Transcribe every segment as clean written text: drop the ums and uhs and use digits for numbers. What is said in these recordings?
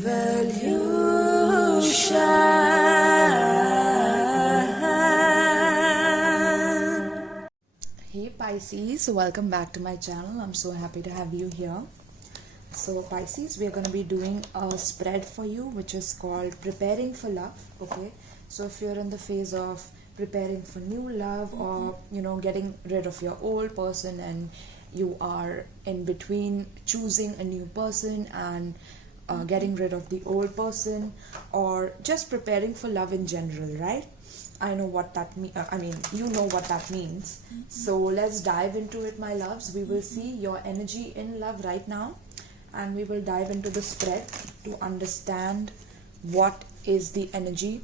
Hey Pisces, welcome back to my channel. I'm so happy to have you here. So Pisces, we are going to be doing a spread for you which is called Preparing for Love. Okay, so if you're in the phase of preparing for new love, or getting rid of your old person, and you are in between choosing a new person and getting rid of the old person, or just preparing for love in general, right? I know what that means. You know what that means. So let's dive into it, my loves. We will see your energy in love right now, and we will dive into the spread to understand what is the energy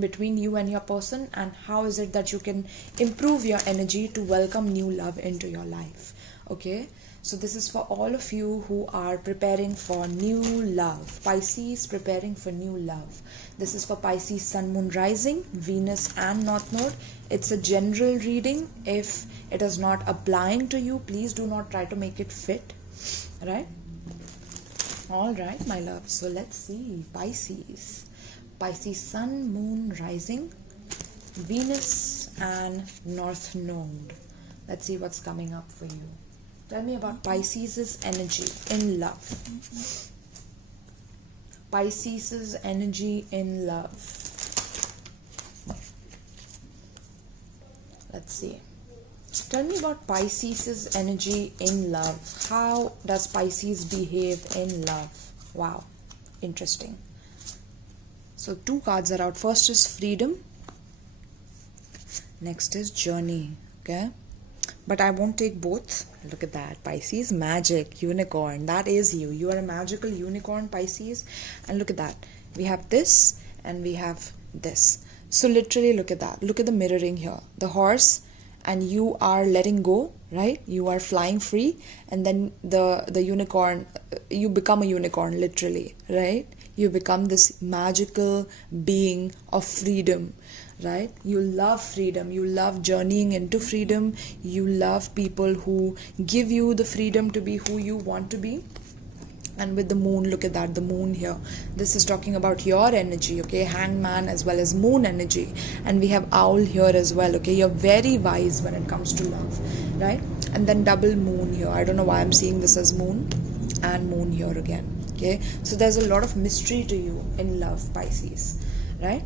between you and your person, and how is it that you can improve your energy to welcome new love into your life. Okay, so this is for all of you who are preparing for new love. Pisces, preparing for new love. This is for Pisces Sun, Moon, Rising, Venus and North Node. It's a general reading. If it is not applying to you, please do not try to make it fit. Right? Alright, my love. So let's see. Pisces. Pisces Sun, Moon, Rising, Venus and North Node. Let's see what's coming up for you. Tell me about Pisces' energy in love. Pisces' energy in love. Let's see. Tell me about Pisces' energy in love. How does Pisces behave in love? Wow, interesting. So 2 cards are out. First is freedom. Next is journey. Okay. But I won't take both. Look at that. Pisces, magic, unicorn. That is you. You are a magical unicorn, Pisces. And look at that. We have this and we have this. So literally look at that. Look at the mirroring here. The horse, and you are letting go, right? You are flying free. And then the unicorn, you become a unicorn literally, right? You become this magical being of freedom, right? You love freedom. You love journeying into freedom. You love people who give you the freedom to be who you want to be. And with the moon, look at that, the moon here. This is talking about your energy, okay? Hangman as well as moon energy. And we have owl here as well, okay? You're very wise when it comes to love, right? And then double moon here. I don't know why I'm seeing this as moon and moon here again. Okay, so there's a lot of mystery to you in love, Pisces, right?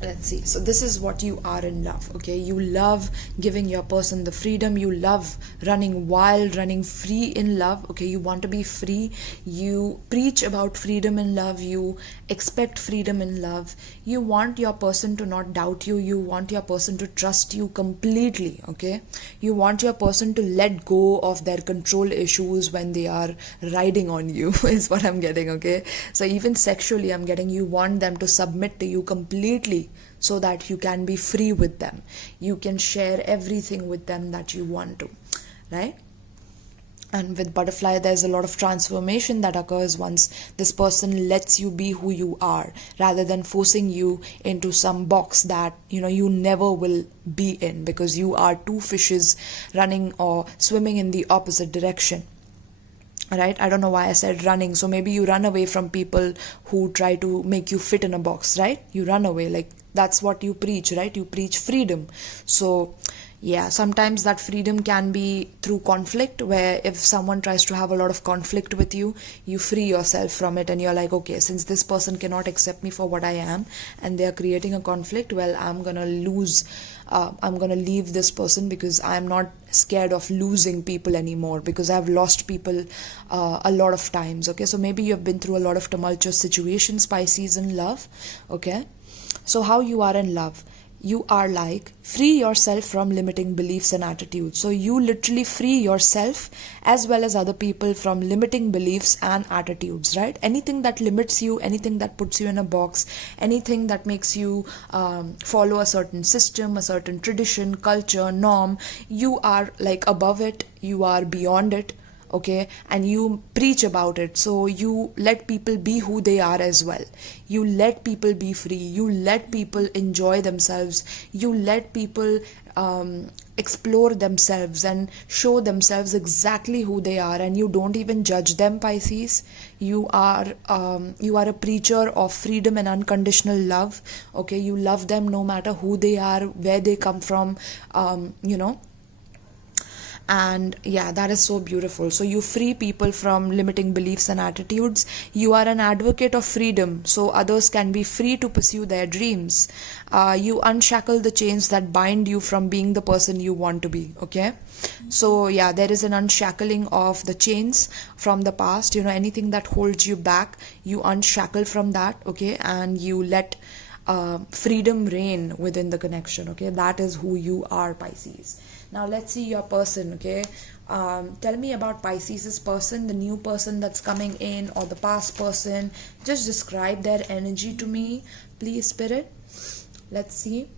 Let's see. So this is what you are in love, okay? You love giving your person the freedom. You love running wild, running free in love, okay? You want to be free. You preach about freedom in love. You expect freedom in love. You want your person to not doubt you. You want your person to trust you completely, okay? You want your person to let go of their control issues when they are riding on you is what I'm getting, okay? So even sexually, I'm getting you want them to submit to you completely, so that you can be free with them. You can share everything with them that you want to, right? And with butterfly, there's a lot of transformation that occurs once this person lets you be who you are, rather than forcing you into some box that you never will be in, because you are 2 fishes running or swimming in the opposite direction. Right? I don't know why I said running. So maybe you run away from people who try to make you fit in a box, right? You run away. Like, that's what you preach, right? You preach freedom. So yeah, sometimes that freedom can be through conflict, where if someone tries to have a lot of conflict with you, you free yourself from it, and you're like, okay, since this person cannot accept me for what I am, and they're creating a conflict, well, I'm gonna leave this person, because I'm not scared of losing people anymore, because I've lost people a lot of times, okay? So maybe you've been through a lot of tumultuous situations, Pisces, in love, okay? So how you are in love? You are like, free yourself from limiting beliefs and attitudes. So you literally free yourself as well as other people from limiting beliefs and attitudes, right? Anything that limits you, anything that puts you in a box, anything that makes you follow a certain system, a certain tradition, culture, norm, you are like above it, you are beyond it, okay, and you preach about it. So you let people be who they are as well. You let people be free. You let people enjoy themselves. You let people explore themselves and show themselves exactly who they are, and you don't even judge them, Pisces. You are a preacher of freedom and unconditional love, okay. You love them no matter who they are, where they come from, and yeah, that is so beautiful. So you free people from limiting beliefs and attitudes. You are an advocate of freedom, so others can be free to pursue their dreams. You unshackle the chains that bind you from being the person you want to be, okay. So yeah, there is an unshackling of the chains from the past, anything that holds you back, you unshackle from that, okay, and you let freedom reign within the connection, okay. That is who you are, Pisces. Now let's see your person, okay. Tell me about Pisces' person, the new person that's coming in, or the past person. Just describe their energy to me, please, Spirit. Let's see.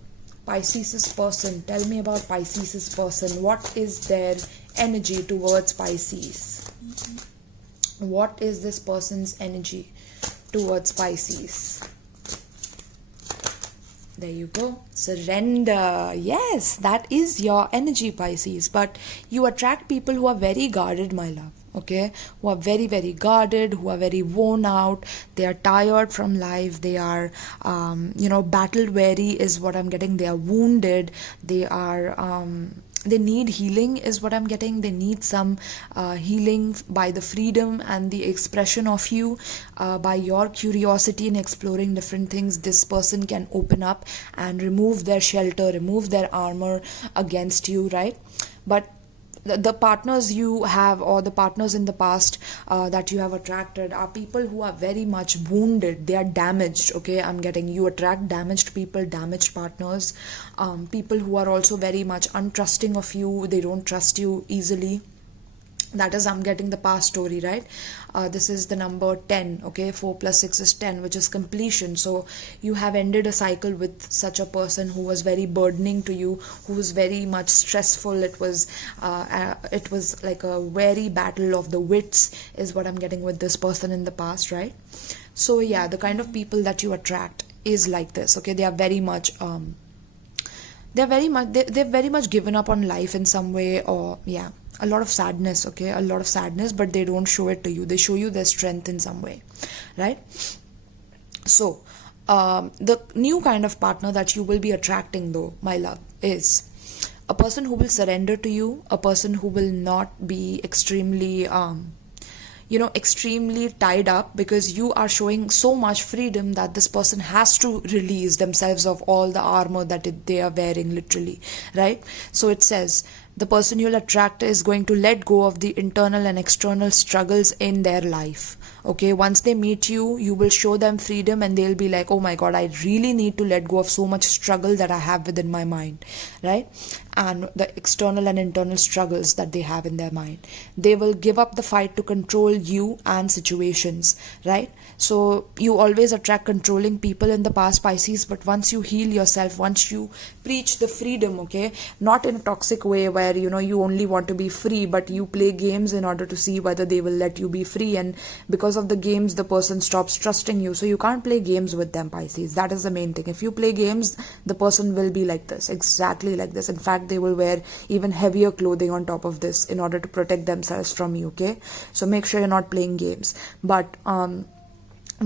Pisces' person. Tell me about Pisces' person. What is their energy towards Pisces? What is this person's energy towards Pisces? There you go. Surrender. Yes, that is your energy, Pisces. But you attract people who are very guarded, my love. Okay, who are very, very guarded, who are very worn out. They are tired from life. They are, battle weary is what I'm getting. They are wounded. They are, they need healing is what I'm getting. They need some healing by the freedom and the expression of you, by your curiosity in exploring different things. This person can open up and remove their shelter, remove their armor against you, right? But the partners you have, or the partners in the past that you have attracted, are people who are very much wounded. They are damaged, okay. I'm getting you attract damaged people, damaged partners, people who are also very much untrusting of you. They don't trust you easily. That is, I'm getting the past story, right? This is the number 10, okay. 4 plus 6 is 10, which is completion. So you have ended a cycle with such a person who was very burdening to you, who was very much stressful. It was like a very battle of the wits is what I'm getting with this person in the past, right? So yeah, the kind of people that you attract is like this, okay. They are very much they've very much given up on life in some way, or yeah, a lot of sadness, okay, a lot of sadness, but they don't show it to you. They show you their strength in some way, right? So the new kind of partner that you will be attracting, though, my love, is a person who will surrender to you, a person who will not be extremely extremely tied up, because you are showing so much freedom that this person has to release themselves of all the armor that they are wearing, literally, right? So it says the person you'll attract is going to let go of the internal and external struggles in their life, okay. Once they meet you, you will show them freedom, and they'll be like, oh my god, I really need to let go of so much struggle that I have within my mind, right? And the external and internal struggles that they have in their mind. They will give up the fight to control you and situations, right? So you always attract controlling people in the past, Pisces, but once you heal yourself, once you preach the freedom, okay, not in a toxic way where you only want to be free, but you play games in order to see whether they will let you be free, and because of the games the person stops trusting you. So you can't play games with them, Pisces. That is the main thing. If you play games, the person will be like this, exactly like this. In fact, they will wear even heavier clothing on top of this in order to protect themselves from you, okay. So make sure you're not playing games, but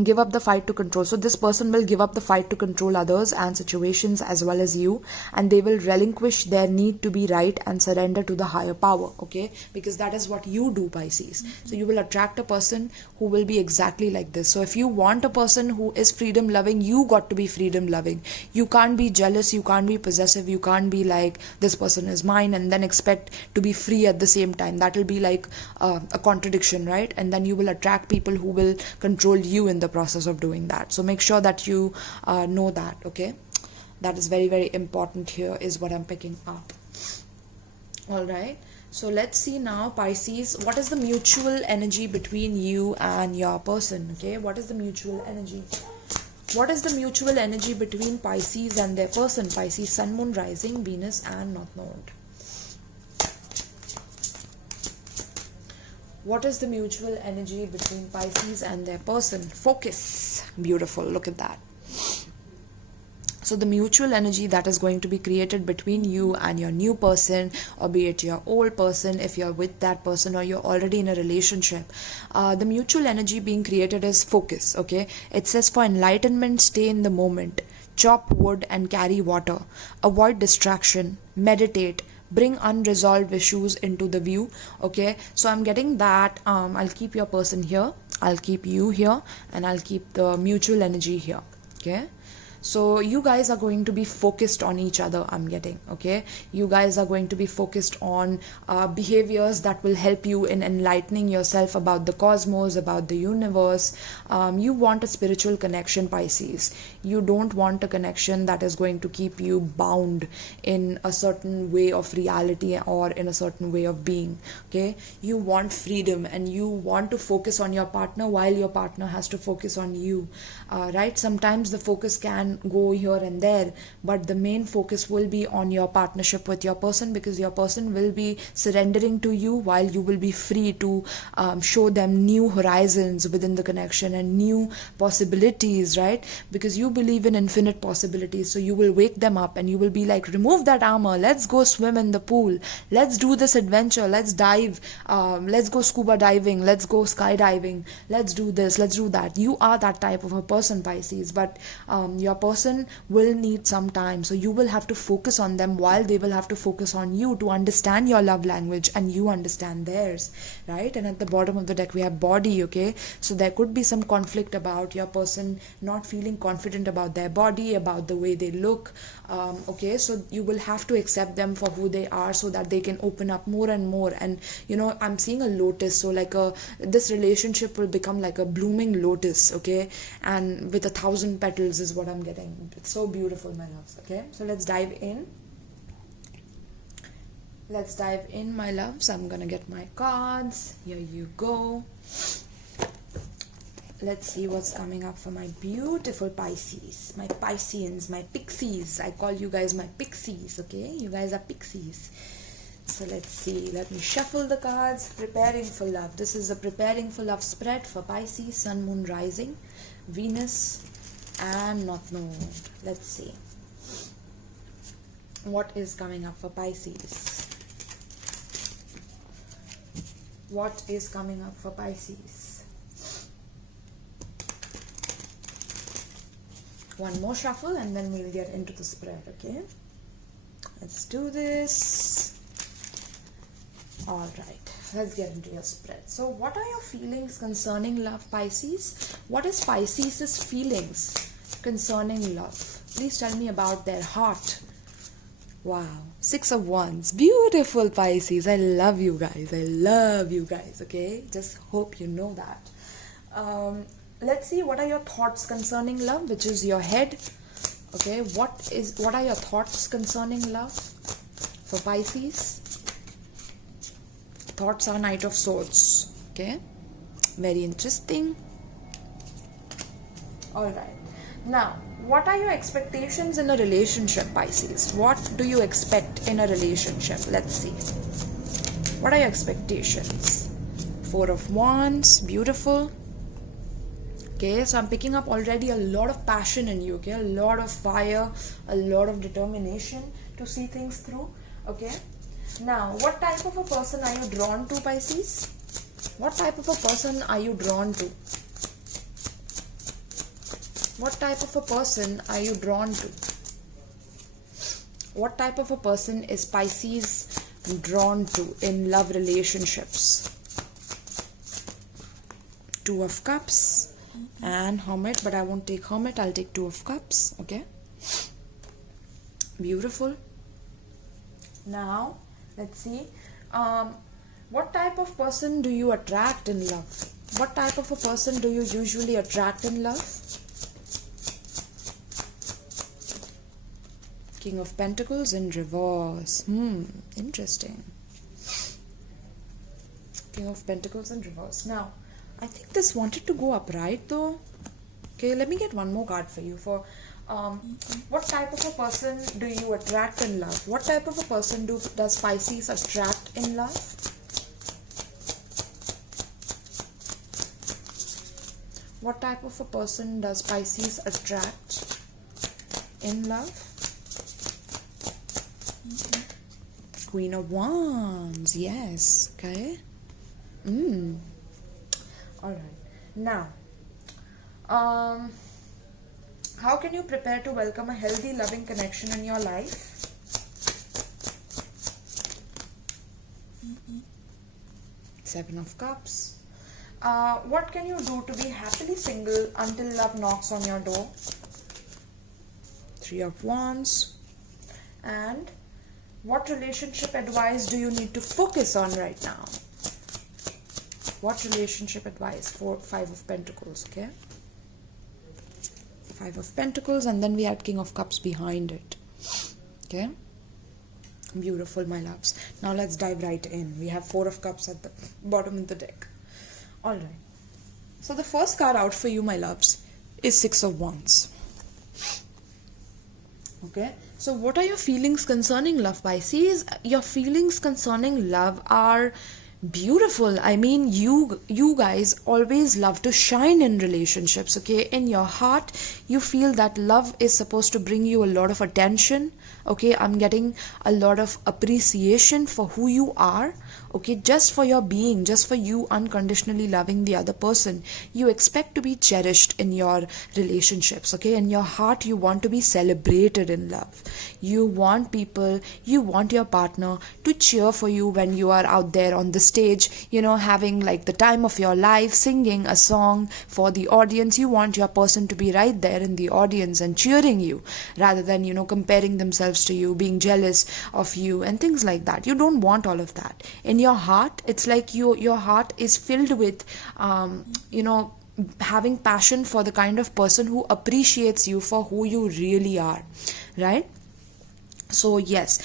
give up the fight to control. So this person will give up the fight to control others and situations as well as you, and they will relinquish their need to be right and surrender to the higher power, okay, because that is what you do, Pisces. So you will attract a person who will be exactly like this. So if you want a person who is freedom loving, you got to be freedom loving. You can't be jealous, you can't be possessive, you can't be like this person is mine and then expect to be free at the same time. That will be like a contradiction, right? And then you will attract people who will control you in the process of doing that. So make sure that you know that, okay. That is very, very important here is what I'm picking up. All right, so let's see now, Pisces, what is the mutual energy between you and your person, okay? What is the mutual energy? What is the mutual energy between Pisces and their person? Pisces, Sun, Moon, Rising, Venus and North Node. What is the mutual energy between Pisces and their person? Focus. Beautiful. Look at that. So the mutual energy that is going to be created between you and your new person, or be it your old person, if you're with that person or you're already in a relationship, the mutual energy being created is focus. Okay, it says for enlightenment, stay in the moment, chop wood and carry water, avoid distraction, meditate, bring unresolved issues into the view. Okay, so I'm getting that. I'll keep your person here, I'll keep you here, and I'll keep the mutual energy here. Okay, so you guys are going to be focused on each other, I'm getting. Okay, you guys are going to be focused on behaviors that will help you in enlightening yourself about the cosmos, about the universe. You want a spiritual connection, Pisces. You don't want a connection that is going to keep you bound in a certain way of reality or in a certain way of being. Okay, you want freedom, and you want to focus on your partner while your partner has to focus on you. Right, sometimes the focus can go here and there, but the main focus will be on your partnership with your person, because your person will be surrendering to you while you will be free to show them new horizons within the connection and new possibilities, right? Because you believe in infinite possibilities, so you will wake them up and you will be like, remove that armor, let's go swim in the pool, let's do this adventure, let's dive, let's go scuba diving, let's go skydiving, let's do this, let's do that. You are that type of a person, Pisces, but your person will need some time, so you will have to focus on them while they will have to focus on you to understand your love language and you understand theirs, right? And at the bottom of the deck we have body. Okay, so there could be some conflict about your person not feeling confident about their body, about the way they look. Okay, so you will have to accept them for who they are so that they can open up more and more. And you know, I'm seeing a lotus, so like this relationship will become like a blooming lotus. Okay, and with 1,000 petals is what I'm getting. It's so beautiful, my loves. Okay, so let's dive in. Let's dive in, my loves. I'm gonna get my cards. Here you go. Let's see what's coming up for my beautiful Pisces, my Pisceans, my Pixies. I call you guys my Pixies. Okay, you guys are Pixies. So let's see. Let me shuffle the cards. Preparing for love. This is a preparing for love spread for Pisces, Sun, Moon, Rising, Venus, and North Node. Let's see what is coming up for Pisces. What is coming up for Pisces? One more shuffle and then we'll get into the spread. Okay, let's do this. All right, let's get into your spread. So what are your feelings concerning love, Pisces? What is Pisces' feelings concerning love? Please tell me about their heart. Wow, 6 of Wands. Beautiful, Pisces. I love you guys. I love you guys. Okay, just hope you know that. Let's see, what are your thoughts concerning love, which is your head. Okay, what are your thoughts concerning love for Pisces? Thoughts are Knight of Swords. Okay, very interesting. All right, now what are your expectations in a relationship, Pisces? What do you expect in a relationship? Let's see, what are your expectations? 4 of Wands. Beautiful. Okay, so I'm picking up already a lot of passion in you. Okay, a lot of fire, a lot of determination to see things through. Okay, now what type of a person are you drawn to, Pisces? What type of a person are you drawn to? What type of a person are you drawn to? What type of a person is Pisces drawn to in love relationships? 2 of Cups and Hermit, but I won't take Hermit, I'll take 2 of Cups. Okay, beautiful. Now let's see, what type of person do you attract in love? What type of a person do you usually attract in love? King of Pentacles in reverse. Interesting. King of Pentacles in reverse. Now I think this wanted to go upright though. Okay, let me get one more card for you. For what type of a person do you attract in love? What type of a person does Pisces attract in love? What type of a person does Pisces attract in love? Queen of Wands, yes, okay. All right. Now, how can you prepare to welcome a healthy, loving connection in your life? Seven of Cups. What can you do to be happily single until love knocks on your door? Three of Wands. And what relationship advice do you need to focus on right now? What relationship advice? Five of Pentacles, okay? Five of Pentacles, and then we had King of Cups behind it. Okay? Beautiful, my loves. Now let's dive right in. We have Four of Cups at the bottom of the deck. Alright. So the first card out for you, my loves, is Six of Wands. Okay? So what are your feelings concerning love, Pisces? Your feelings concerning love are beautiful. I mean, you guys always love to shine in relationships, okay? In your heart, you feel that love is supposed to bring you a lot of attention, okay? I'm getting a lot of appreciation for who you are, okay? Just for your being, just for you unconditionally loving the other person. You expect to be cherished in your relationships, okay? In your heart, you want to be celebrated in love. You want people, you want your partner to cheer for you when you are out there on the stage, you know, having like the time of your life, singing a song for the audience. You want your person to be right there in the audience and cheering you, rather than, you know, comparing themselves to you, being jealous of you and things like that. You don't want all of that. In your heart, it's like your heart is filled with you know, having passion for the kind of person who appreciates you for who you really are, right? So yes,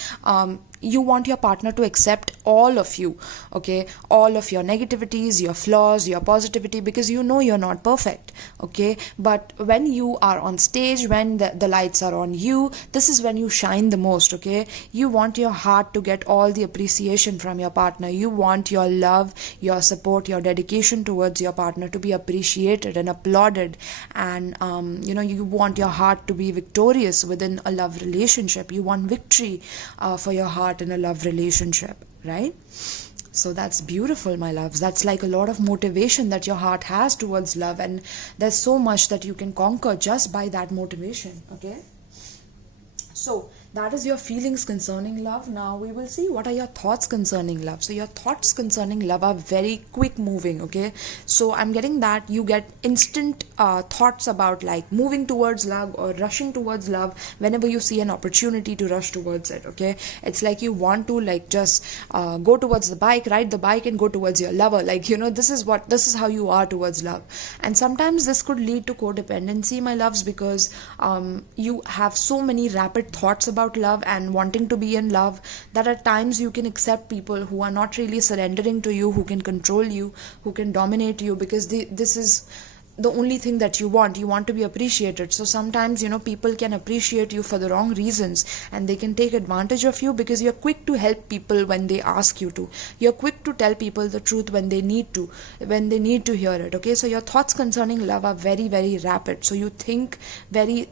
you want your partner to accept all of you, okay? All of your negativities, your flaws, your positivity, because you know you're not perfect, okay? But when you are on stage, when the lights are on you, this is when you shine the most, okay? You want your heart to get all the appreciation from your partner. You want your love, your support, your dedication towards your partner to be appreciated and applauded. And you know, you want your heart to be victorious within a love relationship. You want victory for your heart in a love relationship, right? So that's beautiful, my loves. That's like a lot of motivation that your heart has towards love, and there's so much that you can conquer just by that motivation, okay? So that is your feelings concerning love. Now we will see what are your thoughts concerning love. So your thoughts concerning love are very quick moving, okay? So I'm getting that you get instant thoughts about like moving towards love or rushing towards love whenever you see an opportunity to rush towards it, okay? It's like you want to like just go towards the bike, ride the bike and go towards your lover. Like, you know, this is how you are towards love. And sometimes this could lead to codependency, my loves, because you have so many rapid thoughts about love and wanting to be in love that at times you can accept people who are not really surrendering to you, who can control you, who can dominate you, because this is the only thing that you want. You want to be appreciated. So sometimes, you know, people can appreciate you for the wrong reasons, and they can take advantage of you because you're quick to help people when they ask you to. You're quick to tell people the truth when they need to hear it, okay? So your thoughts concerning love are very, very rapid. So you think very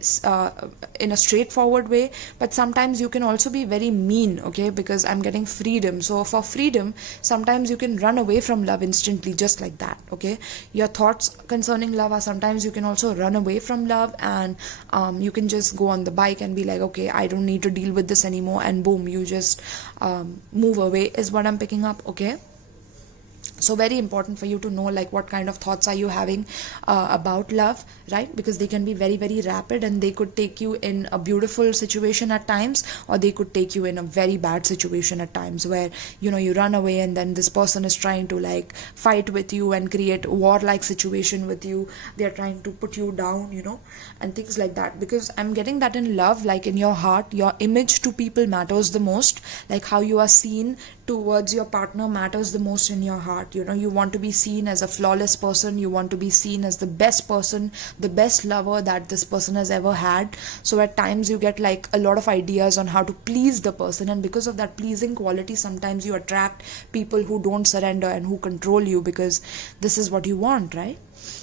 in a straightforward way, but sometimes you can also be very mean, okay? Because I'm getting freedom. So for freedom, sometimes you can run away from love instantly, just like that, okay? Your thoughts concerning love are sometimes you can also run away from love, and you can just go on the bike and be like, okay, I don't need to deal with this anymore, and boom, you just move away, is what I'm picking up, okay? So very important for you to know like what kind of thoughts are you having about love, right? Because they can be very, very rapid, and they could take you in a beautiful situation at times, or they could take you in a very bad situation at times, where, you know, you run away and then this person is trying to like fight with you and create war-like situation with you. They're trying to put you down, you know, and things like that. Because I'm getting that in love, like in your heart, your image to people matters the most. Like how you are seen towards your partner matters the most in your heart. You know, you want to be seen as a flawless person. You want to be seen as the best person, the best lover that this person has ever had. So at times you get like a lot of ideas on how to please the person, and because of that pleasing quality, sometimes you attract people who don't surrender and who control you, because this is what you want, right?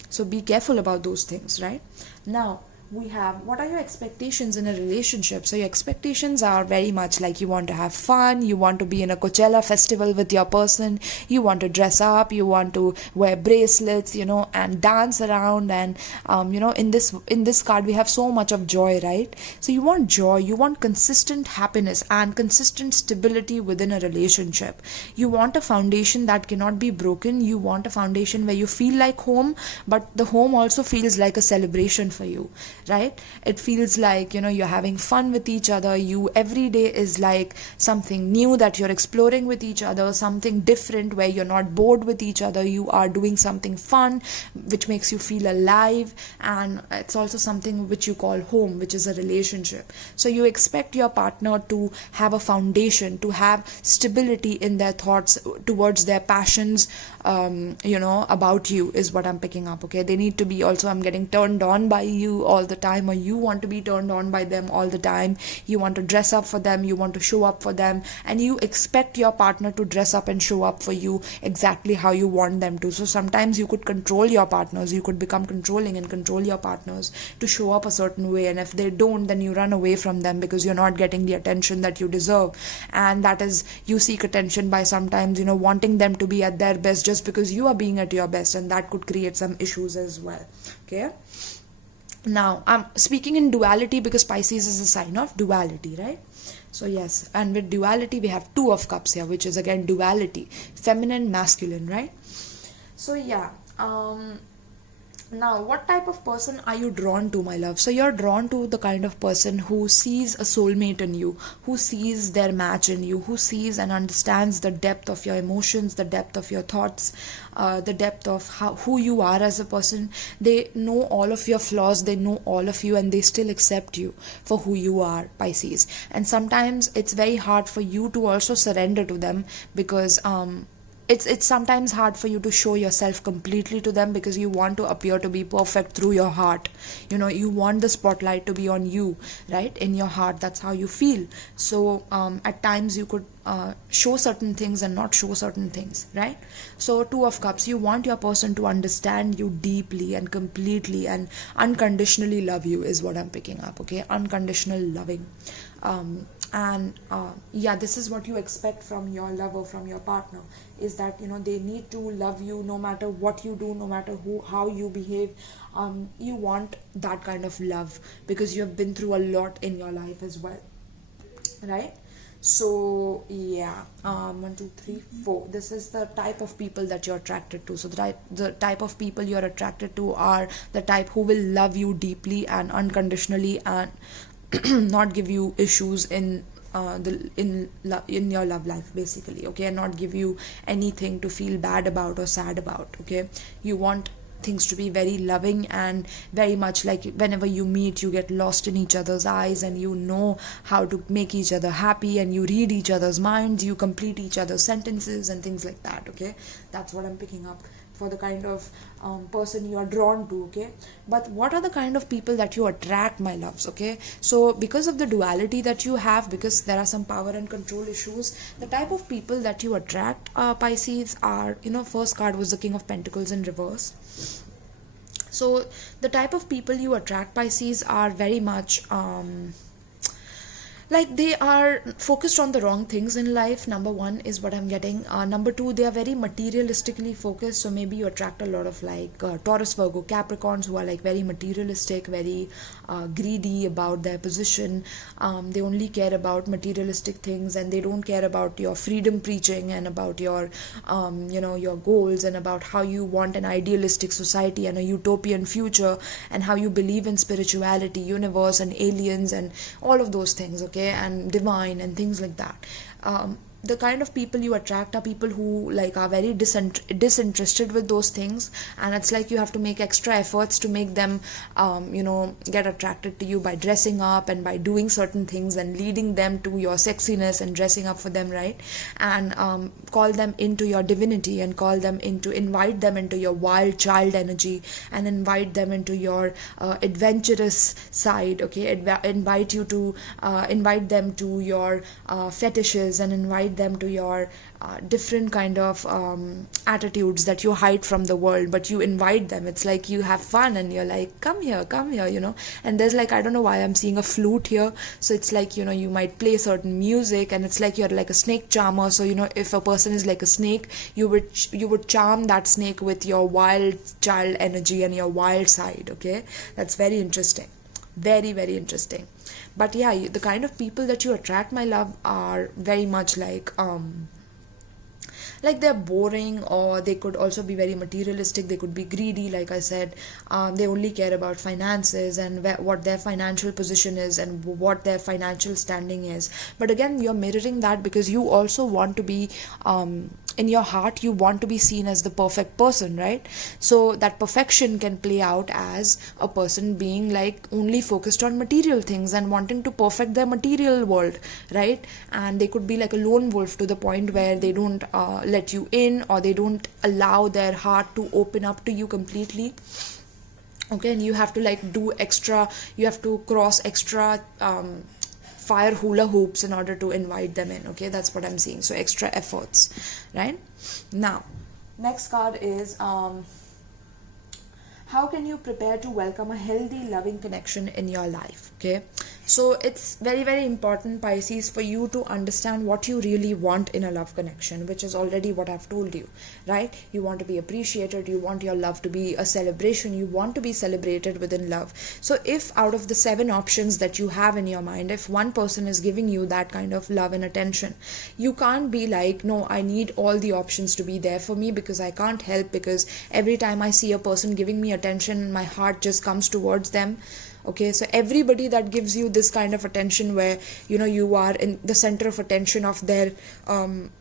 So be careful about those things, right? Now we have, what are your expectations in a relationship? So your expectations are very much like, you want to have fun, you want to be in a Coachella festival with your person, you want to dress up, you want to wear bracelets, and dance around, and in this card we have so much of joy, right? So you want joy, you want consistent happiness and consistent stability within a relationship. You want a foundation that cannot be broken. You want a foundation where you feel like home, but the home also feels like a celebration for you, right? It feels like, you're having fun with each other. You, every day is like something new that you're exploring with each other, something different where you're not bored with each other. You are doing something fun which makes you feel alive, and it's also something which you call home, which is a relationship. So you expect your partner to have a foundation, to have stability in their thoughts towards their passions, about you, is what I'm picking up. Okay, they need to be also, I'm getting turned on by you all the time, or you want to be turned on by them all the time. You want to dress up for them, you want to show up for them, and you expect your partner to dress up and show up for you exactly how you want them to. So sometimes you could control your partners, you could become controlling and control your partners to show up a certain way, and if they don't, then you run away from them because you're not getting the attention that you deserve. And that is, you seek attention by sometimes wanting them to be at their best just because you are being at your best, and that could create some issues as well. Okay, now I'm speaking in duality because Pisces is a sign of duality, right? So yes, and with duality we have Two of Cups here, which is again duality, feminine, masculine, right? So yeah, now, what type of person are you drawn to, my love? So you're drawn to the kind of person who sees a soulmate in you, who sees their match in you, who sees and understands the depth of your emotions, the depth of your thoughts, the depth of who you are as a person. They know all of your flaws, they know all of you, and they still accept you for who you are, Pisces. And sometimes it's very hard for you to also surrender to them, because it's sometimes hard for you to show yourself completely to them, because you want to appear to be perfect through your heart. You want the spotlight to be on you, right? In your heart, that's how you feel. So at times you could show certain things and not show certain things, right? So Two of Cups, you want your person to understand you deeply and completely and unconditionally love you, is what I'm picking up. Okay, unconditional loving. Yeah, this is what you expect from your lover, from your partner, is that they need to love you no matter what you do, no matter how you behave. You want that kind of love because you have been through a lot in your life as well, right? So yeah, 1 2 3 4, this is the type of people that you're attracted to. So the type of people you're attracted to are the type who will love you deeply and unconditionally, and not give you issues in your love life, basically. Okay, and not give you anything to feel bad about or sad about. Okay, you want things to be very loving and very much like, whenever you meet, you get lost in each other's eyes, and you know how to make each other happy, and you read each other's minds, you complete each other's sentences and things like that. Okay, that's what I'm picking up for the kind of person you are drawn to. Okay, but what are the kind of people that you attract, my loves? Okay, so because of the duality that you have, because there are some power and control issues, the type of people that you attract, Pisces, are, first card was the King of Pentacles in reverse. So the type of people you attract, Pisces, are very much like, they are focused on the wrong things in life. Number one is what I'm getting. Number two, they are very materialistically focused. So maybe you attract a lot of like Taurus, Virgo, Capricorns, who are like very materialistic, very greedy about their position. They only care about materialistic things, and they don't care about your freedom preaching and about your your goals, and about how you want an idealistic society and a utopian future, and how you believe in spirituality, universe, and aliens, and all of those things. Okay, and divine and things like that. The kind of people you attract are people who like are very disinterested with those things, and it's like you have to make extra efforts to make them get attracted to you by dressing up and by doing certain things and leading them to your sexiness and dressing up for them, right? And call them into your divinity, and invite them into your wild child energy, and invite them into your adventurous side. Okay, invite them to your fetishes, and invite invite them to your different kind of attitudes that you hide from the world, but you invite them. It's like you have fun and you're like, come here, and there's like, I don't know why I'm seeing a flute here, so it's like, you might play certain music, and it's like you're like a snake charmer. So if a person is like a snake, you would charm that snake with your wild child energy and your wild side. Okay, that's very interesting, very, very interesting. But yeah, the kind of people that you attract, my love, are very much like they're boring, or they could also be very materialistic. They could be greedy, like I said. They only care about finances and what their financial position is and what their financial standing is. But again, you're mirroring that because you also want to be in your heart, you want to be seen as the perfect person, right? So that perfection can play out as a person being like only focused on material things and wanting to perfect their material world, right? And they could be like a lone wolf to the point where they don't let you in, or they don't allow their heart to open up to you completely. Okay, and you have to like do extra, you have to cross extra fire hula hoops in order to invite them in. Okay, that's what I'm seeing. So extra efforts, right? Now, next card is how can you prepare to welcome a healthy, loving connection in your life? Okay, so it's very, very important, Pisces, for you to understand what you really want in a love connection, which is already what I've told you, right? You want to be appreciated, you want your love to be a celebration, you want to be celebrated within love. So if out of the 7 options that you have in your mind, if one person is giving you that kind of love and attention, you can't be like, no, I need all the options to be there for me, because I can't help, because every time I see a person giving me attention, my heart just comes towards them. Okay, so everybody that gives you this kind of attention, where you are in the center of attention of their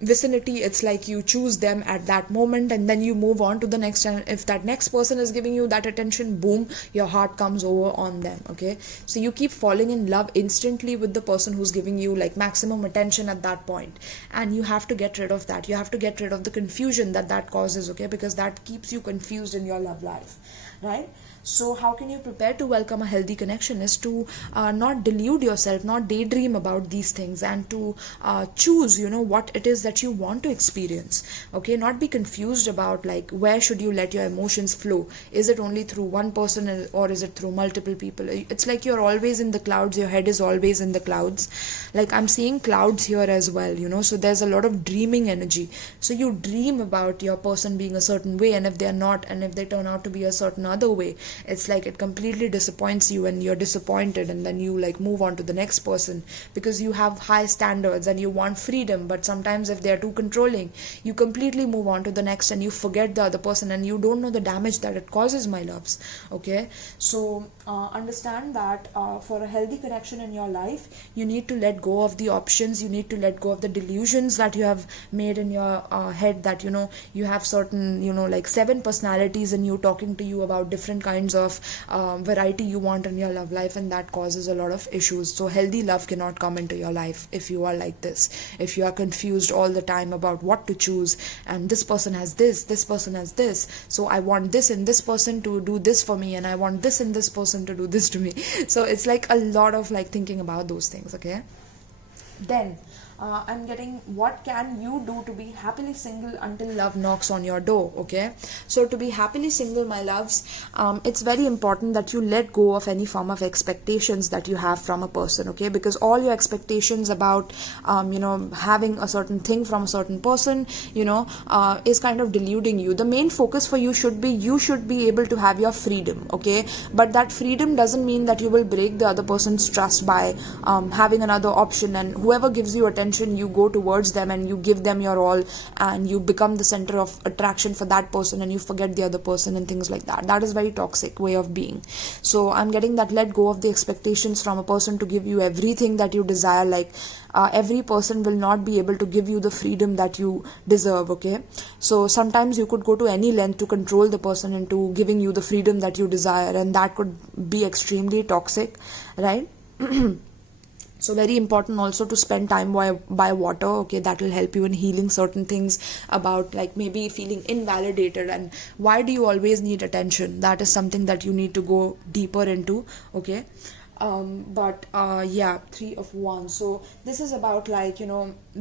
vicinity, it's like you choose them at that moment and then you move on to the next. And if that next person is giving you that attention, boom, your heart comes over on them. Okay, so you keep falling in love instantly with the person who's giving you like maximum attention at that point. And you have to get rid of that. You have to get rid of the confusion that causes. Okay, because that keeps you confused in your love life, right? So how can you prepare to welcome a healthy connection is to not delude yourself, not daydream about these things, and to choose, what it is that you want to experience. Okay, not be confused about like where should you let your emotions flow. Is it only through one person, or is it through multiple people? It's like you're always in the clouds, your head is always in the clouds. Like I'm seeing clouds here as well, so there's a lot of dreaming energy. So you dream about your person being a certain way, and if they're not, and if they turn out to be a certain other way, it's like it completely disappoints you and you're disappointed, and then you like move on to the next person because you have high standards and you want freedom. But sometimes if they're too controlling, you completely move on to the next and you forget the other person, and you don't know the damage that it causes, my loves. Okay, so understand that for a healthy connection in your life, you need to let go of the options, you need to let go of the delusions that you have made in your head, that you have certain like 7 personalities and you talking to you about different kinds of variety you want in your love life, and that causes a lot of issues. So healthy love cannot come into your life if you are like this, if you are confused all the time about what to choose, and this person has this person has this, so I want this in this person to do this for me, and I want this in this person to do this to me. So it's like a lot of like thinking about those things. Okay, then I'm getting, what can you do to be happily single until love knocks on your door? Okay, so to be happily single, my loves, it's very important that you let go of any form of expectations that you have from a person. Okay, because all your expectations about having a certain thing from a certain person is kind of deluding you. The main focus for you should be able to have your freedom. Okay, but that freedom doesn't mean that you will break the other person's trust by having another option, and whoever gives you attention, you go towards them and you give them your all, and you become the center of attraction for that person and you forget the other person and things like that. That is very toxic way of being. So I'm getting that let go of the expectations from a person to give you everything that you desire. Like every person will not be able to give you the freedom that you deserve. Okay, so sometimes you could go to any length to control the person into giving you the freedom that you desire, and that could be extremely toxic, right? So very important also to spend time by water. Okay, that will help you in healing certain things about like maybe feeling invalidated, and why do you always need attention. That is something that you need to go deeper into. Okay, But yeah, Three of Wands. So this is about, like,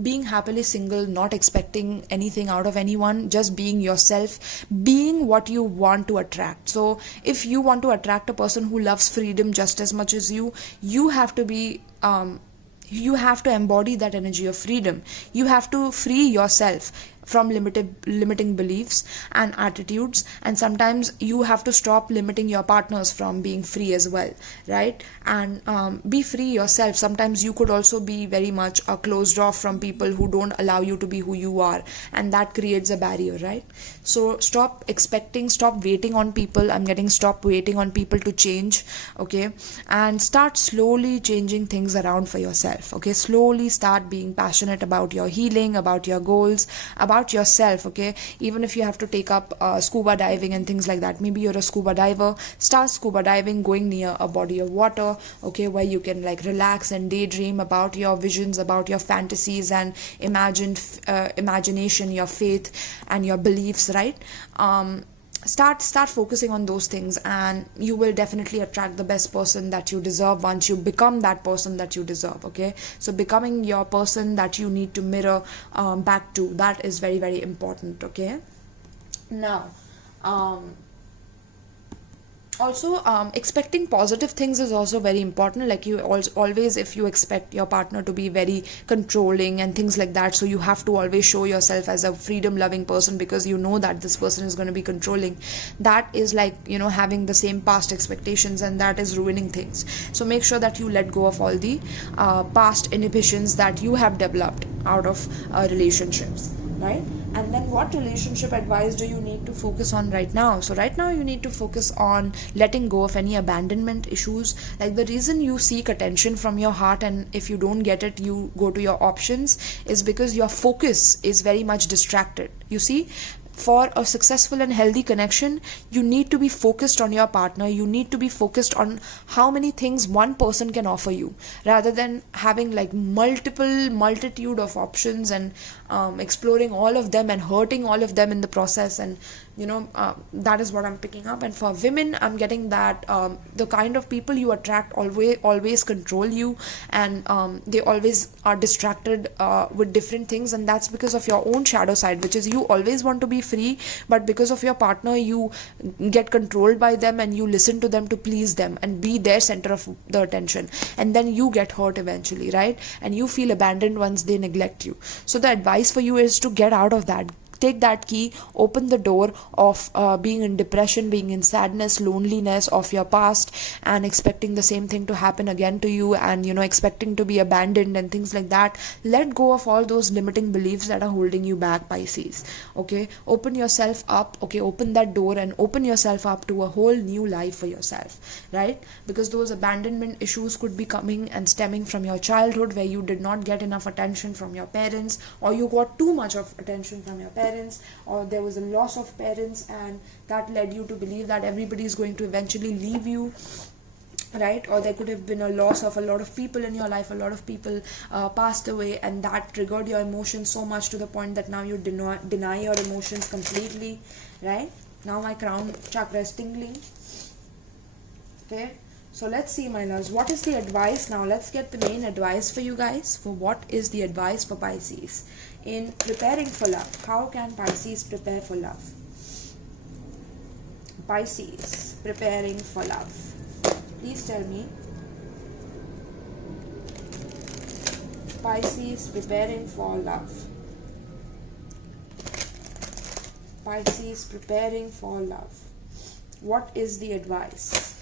being happily single, not expecting anything out of anyone, just being yourself, being what you want to attract. So if you want to attract a person who loves freedom just as much as you have to be you have to embody that energy of freedom. You have to free yourself from limiting beliefs and attitudes, and sometimes you have to stop limiting your partners from being free as well, right? And be free yourself. Sometimes you could also be very much closed off from people who don't allow you to be who you are, and that creates a barrier, right? So stop waiting on people. Stop waiting on people to change, okay? And start slowly changing things around for yourself, okay? Slowly start being passionate about your healing, about your goals, about yourself, okay? Even if you have to take up scuba diving and things like that, maybe you're a scuba diver, start scuba diving, going near a body of water, okay, where you can like relax and daydream about your visions, about your fantasies and imagination, your faith and your beliefs, right? Start focusing on those things, and you will definitely attract the best person that you deserve once you become that person that you deserve, okay? So becoming your person that you need to mirror back to, that is very, very important, okay? Now also expecting positive things is also very important. Like, you always, if you expect your partner to be very controlling and things like that, so you have to always show yourself as a freedom loving person, because you know that this person is going to be controlling. That is like, having the same past expectations, and that is ruining things. So make sure that you let go of all the past inhibitions that you have developed out of relationships, right? And then what relationship advice do you need to focus on right now? So right now you need to focus on letting go of any abandonment issues. Like, the reason you seek attention from your heart, and if you don't get it, you go to your options, is because your focus is very much distracted. You see, for a successful and healthy connection, you need to be focused on your partner. You need to be focused on how many things one person can offer you, rather than having like multitude of options and exploring all of them and hurting all of them in the process. And that is what I'm picking up. And for women, I'm getting that the kind of people you attract always control you, and they always are distracted with different things, and that's because of your own shadow side, which is you always want to be free, but because of your partner, you get controlled by them, and you listen to them to please them and be their center of the attention, and then you get hurt eventually, right? And you feel abandoned once they neglect you. So the advice for you is to get out of that. Take that key, open the door of being in depression, being in sadness, loneliness of your past, and expecting the same thing to happen again to you, and expecting to be abandoned and things like that. Let go of all those limiting beliefs that are holding you back, Pisces, okay? Open yourself up, okay? Open that door and open yourself up to a whole new life for yourself, right? Because those abandonment issues could be coming and stemming from your childhood, where you did not get enough attention from your parents, or you got too much of attention from your parents, or there was a loss of parents, and that led you to believe that everybody is going to eventually leave you, right? Or there could have been a loss of a lot of people in your life. A lot of people passed away, and that triggered your emotions so much to the point that now you deny your emotions completely, right? Now my crown chakra is tingling, okay? So let's see, my loves, what is the advice now? Let's get the main advice for you guys. For what is the advice for Pisces in preparing for love? How can Pisces prepare for love? Pisces preparing for love. Please tell me. Pisces preparing for love. Pisces preparing for love. What is the advice?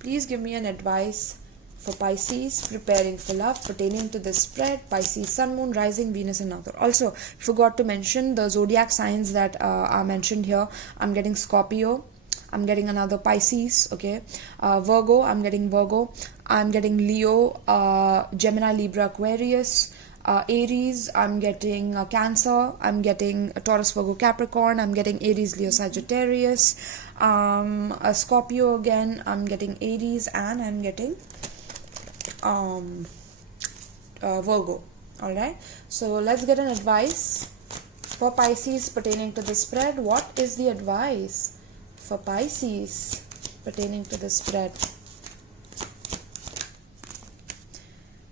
Please give me an advice for Pisces preparing for love pertaining to this spread. Pisces, Sun, Moon, Rising, Venus and Another. Also, forgot to mention the zodiac signs that are mentioned here. I'm getting Scorpio. I'm getting another Pisces, okay? Virgo, I'm getting Virgo. I'm getting Leo, Gemini, Libra, Aquarius. Aries, I'm getting Cancer. I'm getting Taurus, Virgo, Capricorn. I'm getting Aries, Leo, Sagittarius. Scorpio again. I'm getting Aries, and I'm getting Virgo. Alright, so let's get an advice for Pisces pertaining to the spread. What is the advice for Pisces pertaining to the spread.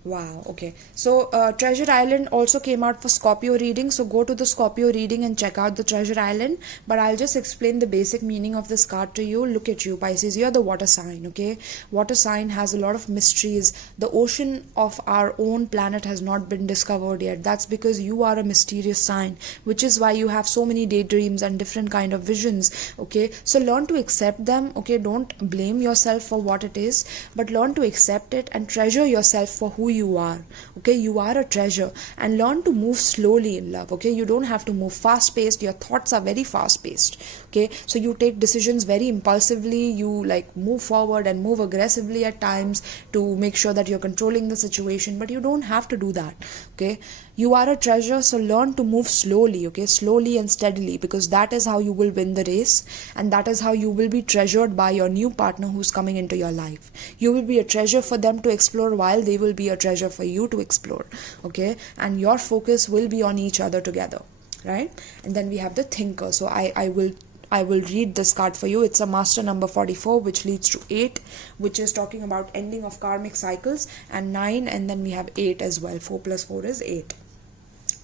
Wow, okay. So Treasure Island also came out for Scorpio reading. So go to the Scorpio reading and check out the Treasure Island. But I'll just explain the basic meaning of this card to you. Look at you, Pisces. You're the water sign, okay? Water sign has a lot of mysteries. The ocean of our own planet has not been discovered yet. That's because you are a mysterious sign, which is why you have so many daydreams and different kind of visions, okay? So learn to accept them, okay? Don't blame yourself for what it is, but learn to accept it and treasure yourself for who you are, okay? You are a treasure, and learn to move slowly in love, okay? You don't have to move fast paced. Your thoughts are very fast paced, okay? So you take decisions very impulsively. You like move forward and move aggressively at times to make sure that you're controlling the situation, but you don't have to do that, okay? You are a treasure, so learn to move slowly, okay? Slowly and steadily, because that is how you will win the race, and that is how you will be treasured by your new partner who's coming into your life. You will be a treasure for them to explore, while they will be a treasure for you to explore, okay? And your focus will be on each other together, right? And then we have the Thinker. So I will read this card for you. It's a master number 44, which leads to 8, which is talking about ending of karmic cycles, and 9, and then we have 8 as well. 4 plus 4 is 8.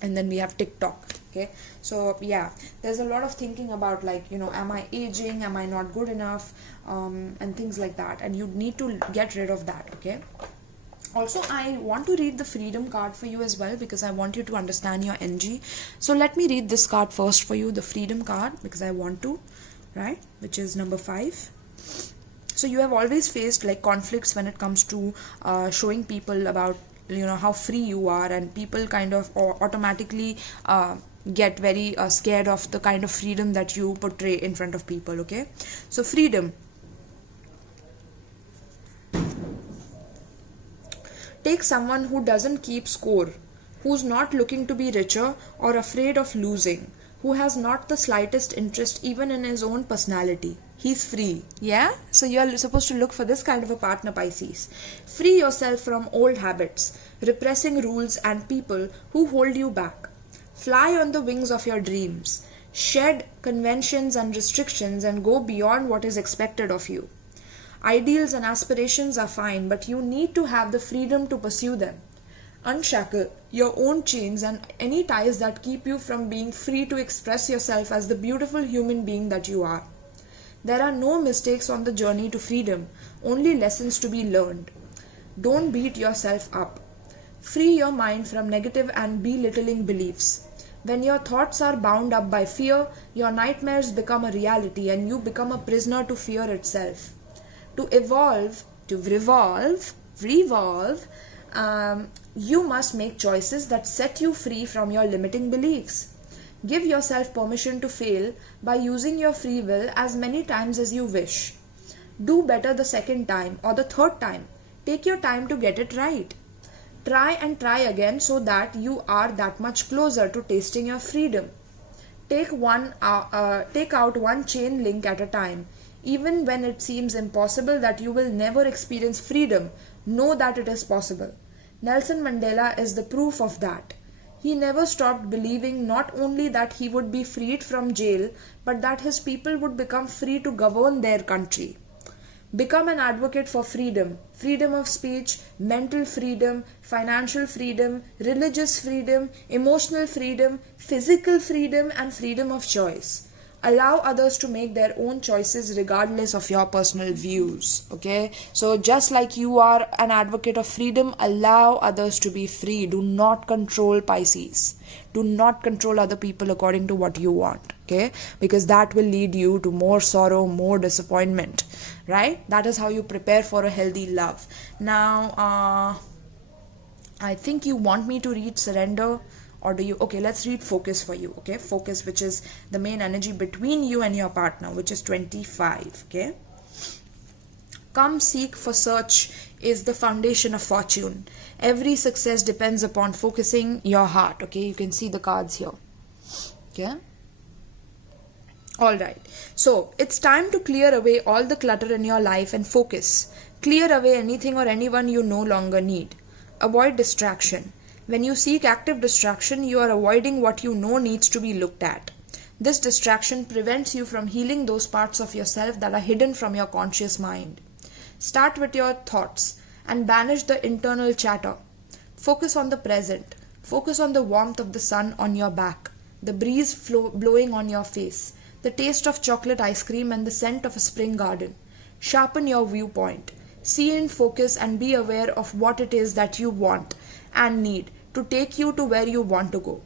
And then we have TikTok, okay? So yeah, there's a lot of thinking about, like, you know, am I aging? Am I not good enough? And things like that. And you need to get rid of that, okay? Also, I want to read the Freedom card for you as well, because I want you to understand your energy. So let me read this card first for you, the Freedom card, because I want to, right? Which is number 5. So you have always faced like conflicts when it comes to showing people about, you know, how free you are, and people kind of automatically get very scared of the kind of freedom that you portray in front of people, okay? So freedom. Take someone who doesn't keep score, who's not looking to be richer or afraid of losing, who has not the slightest interest even in his own personality. He's free. Yeah? So you're supposed to look for this kind of a partner, Pisces. Free yourself from old habits, repressing rules and people who hold you back. Fly on the wings of your dreams. Shed conventions and restrictions and go beyond what is expected of you. Ideals and aspirations are fine, but you need to have the freedom to pursue them. Unshackle your own chains and any ties that keep you from being free to express yourself as the beautiful human being that you are. There are no mistakes on the journey to freedom, only lessons to be learned. Don't beat yourself up. Free your mind from negative and belittling beliefs. When your thoughts are bound up by fear, your nightmares become a reality and you become a prisoner to fear itself. To evolve, to revolve, you must make choices that set you free from your limiting beliefs. Give yourself permission to fail by using your free will as many times as you wish. Do better the second time or the third time. Take your time to get it right. Try and try again so that you are that much closer to tasting your freedom. Take out one chain link at a time. Even when it seems impossible that you will never experience freedom, know that it is possible. Nelson Mandela is the proof of that. He never stopped believing not only that he would be freed from jail, but that his people would become free to govern their country. Become an advocate for freedom, freedom of speech, mental freedom, financial freedom, religious freedom, emotional freedom, physical freedom, and freedom of choice. Allow others to make their own choices regardless of your personal views, okay? So just like you are an advocate of freedom, allow others to be free. Do not control, Pisces. Do not control other people according to what you want, okay? Because that will lead you to more sorrow, more disappointment, right? That is how you prepare for a healthy love. Now, I think you want me to read Surrender. Or do you? Okay, let's read Focus for you, okay? Focus, which is the main energy between you and your partner, which is 25, okay? Come seek for search is the foundation of fortune. Every success depends upon focusing your heart, okay? You can see the cards here, okay? Alright, so it's time to clear away all the clutter in your life and focus. Clear away anything or anyone you no longer need. Avoid distraction. When you seek active distraction, you are avoiding what you know needs to be looked at. This distraction prevents you from healing those parts of yourself that are hidden from your conscious mind. Start with your thoughts and banish the internal chatter. Focus on the present. Focus on the warmth of the sun on your back, the breeze blowing on your face, the taste of chocolate ice cream and the scent of a spring garden. Sharpen your viewpoint. See in focus and be aware of what it is that you want and need to take you to where you want to go.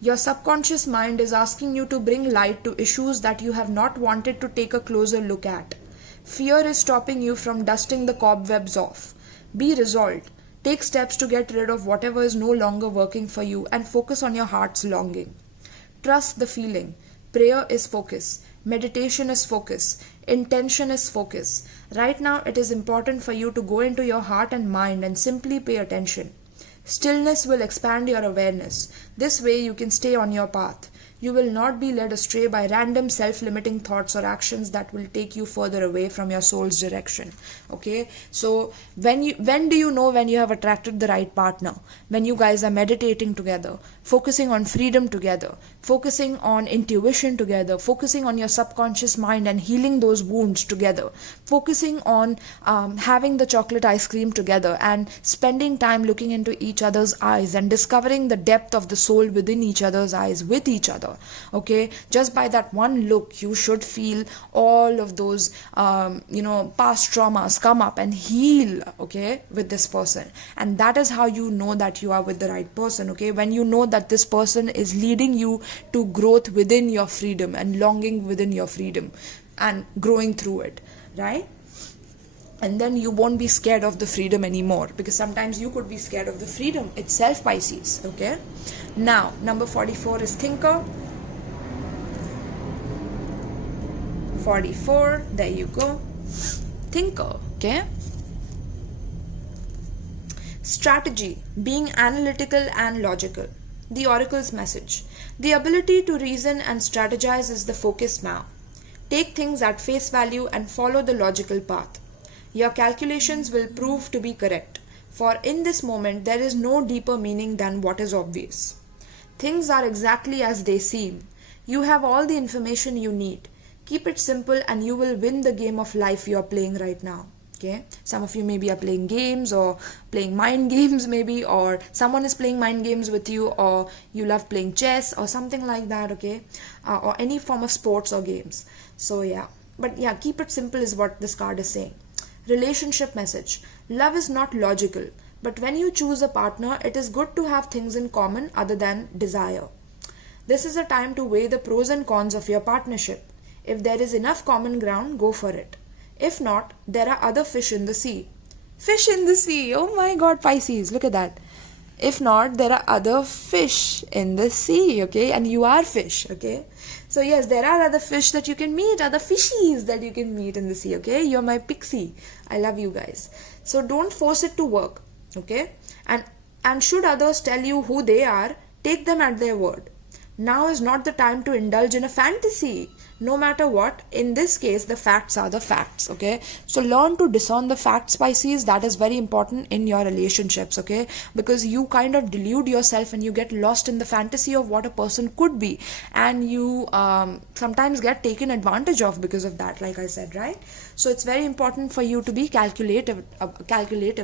Your subconscious mind is asking you to bring light to issues that you have not wanted to take a closer look at. Fear is stopping you from dusting the cobwebs off. Be resolved. Take steps to get rid of whatever is no longer working for you and focus on your heart's longing. Trust the feeling. Prayer is focus. Meditation is focus. Intention is focus. Right now, it is important for you to go into your heart and mind and simply pay attention. Stillness will expand your awareness. This way, you can stay on your path. You will not be led astray by random self-limiting thoughts or actions that will take you further away from your soul's direction. Okay, so when do you know when you have attracted the right partner? When you guys are meditating together, focusing on freedom together, focusing on intuition together, focusing on your subconscious mind and healing those wounds together, focusing on having the chocolate ice cream together and spending time looking into each other's eyes and discovering the depth of the soul within each other's eyes with each other. Okay, just by that one look you should feel all of those past traumas come up and heal, okay, with this person. And that is how you know that you are with the right person. Okay, when you know that this person is leading you to growth within your freedom and longing within your freedom and growing through it, right? And then you won't be scared of the freedom anymore, because sometimes you could be scared of the freedom itself, Pisces. Okay, now number 44 is thinker. 44, there you go, thinker. Okay, strategy, being analytical and logical. The oracle's message: the ability to reason and strategize is the focus now. Take things at face value and follow the logical path. Your calculations will prove to be correct, for in this moment there is no deeper meaning than what is obvious. Things are exactly as they seem. You have all the information you need. Keep it simple and you will win the game of life you are playing right now. Okay, some of you maybe are playing games or playing mind games maybe, or someone is playing mind games with you, or you love playing chess or something like that. Okay, or any form of sports or games. So yeah, but yeah, keep it simple is what this card is saying. Relationship message: love is not logical, but when you choose a partner, it is good to have things in common other than desire. This is a time to weigh the pros and cons of your partnership. If there is enough common ground, go for it. If not, there are other fish in the sea. Fish in the sea! Oh my god, Pisces, look at that. If not, there are other fish in the sea, okay? And you are fish, okay? So yes, there are other fish that you can meet, other fishies that you can meet in the sea, okay? You're my pixie. I love you guys. So don't force it to work, okay? And should others tell you who they are, take them at their word. Now is not the time to indulge in a fantasy. No matter what, in this case, the facts are the facts, okay? So learn to discern the facts, Pisces. That is very important in your relationships, okay? Because you kind of delude yourself and you get lost in the fantasy of what a person could be. And you sometimes get taken advantage of because of that, like I said, right? So it's very important for you to be calculative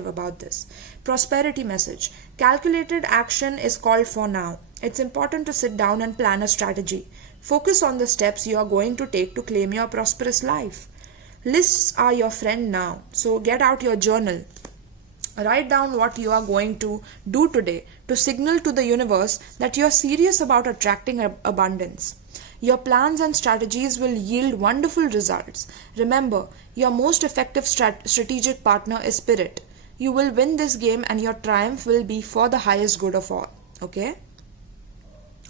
about this. Prosperity message: calculated action is called for now. It's important to sit down and plan a strategy. Focus on the steps you are going to take to claim your prosperous life. Lists are your friend now, so get out your journal. Write down what you are going to do today to signal to the universe that you are serious about attracting abundance. Your plans and strategies will yield wonderful results. Remember, your most effective strategic partner is Spirit. You will win this game and your triumph will be for the highest good of all. Okay?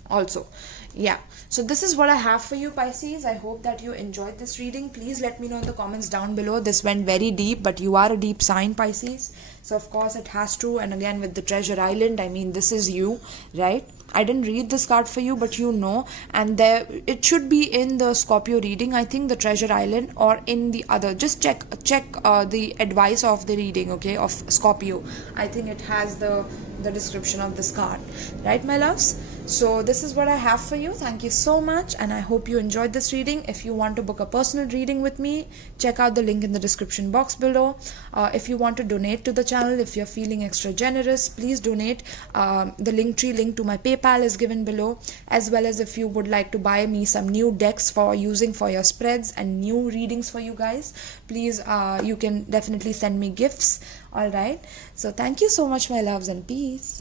Also, yeah, so this is what I have for you, Pisces. I hope that you enjoyed this reading. Please let me know in the comments down below. This went very deep, but you are a deep sign, Pisces, so of course it has to. And again, with the Treasure Island, I mean, this is you, right? I didn't read this card for you, but you know, and there it should be in the Scorpio reading, I think, the Treasure Island, or in the other. Just check the advice of the reading, okay, of Scorpio. I think it has the description of this card, right, my loves? So this is what I have for you. Thank you so much, and I hope you enjoyed this reading. If you want to book a personal reading with me, check out the link in the description box below. If you want to donate to the channel, if you're feeling extra generous, please donate. The Linktree link to my PayPal is given below, as well as if you would like to buy me some new decks for using for your spreads and new readings for you guys, please you can definitely send me gifts. All right, so thank you so much, my loves, and peace.